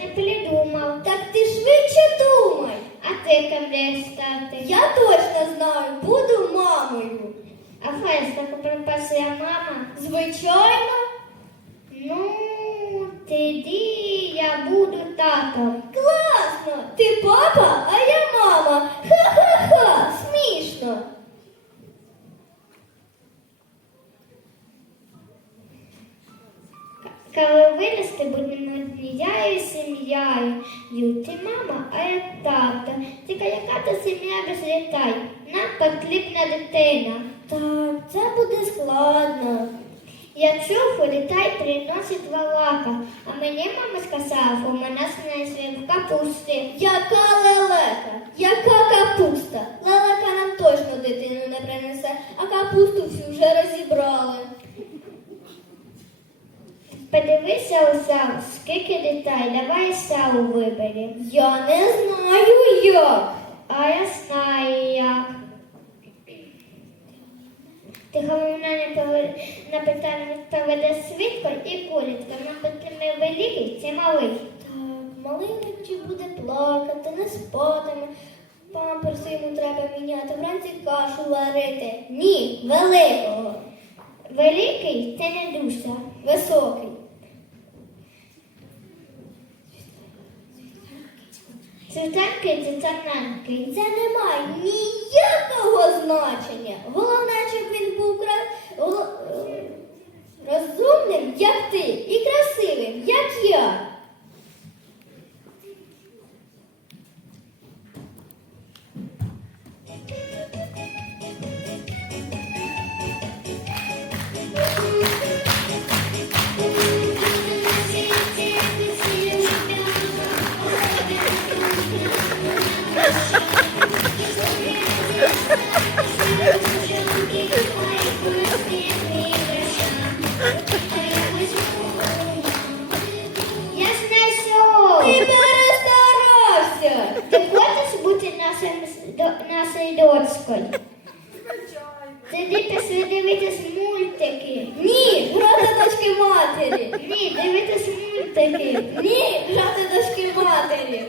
не придумав. Так ти швидше думай. А ти кем мрієш стати? Я точно знаю, буду мамою. А Фельдстаку припасує мама? Звичайно. Ну, тоді я буду татом. Класно! Ти папа? Коли виросте, будемо однією сім'єю. Ти мама, а я тата. Тільки яка то сім'я без дітей? Нам потрібна дитина. Так, це буде складно. Я чув, у дітей приносить валака, а мені мама сказала, у мене снесли в капусти. Яка лелека? Яка капуста? Лелека нам точно дитину не принесе, а капусту всю вже розібрали. Подивися у сам, скільки дітей, давай сау вибери. Я не знаю як. А я знаю як. Ти головне на питання поведе свідко і курітка. Нам потрібен великий чи малий. Так, малий вночі буде плакати, не спатиме. Памперси йому треба міняти, вранці кашу варити. Ні, великого. Великий це не душа. Високий. Світанки це царнанки. Це не має ніякого значення. Головне, щоб він був е, розумним, як ти, Я знайшов. Ти перестарався. Ти хочеш бути нашою дочкою? Тоді пішли дивитись мультики. Ні, грати дочки матері. Ні, дивитись мультики. Ні, грати дочки матері.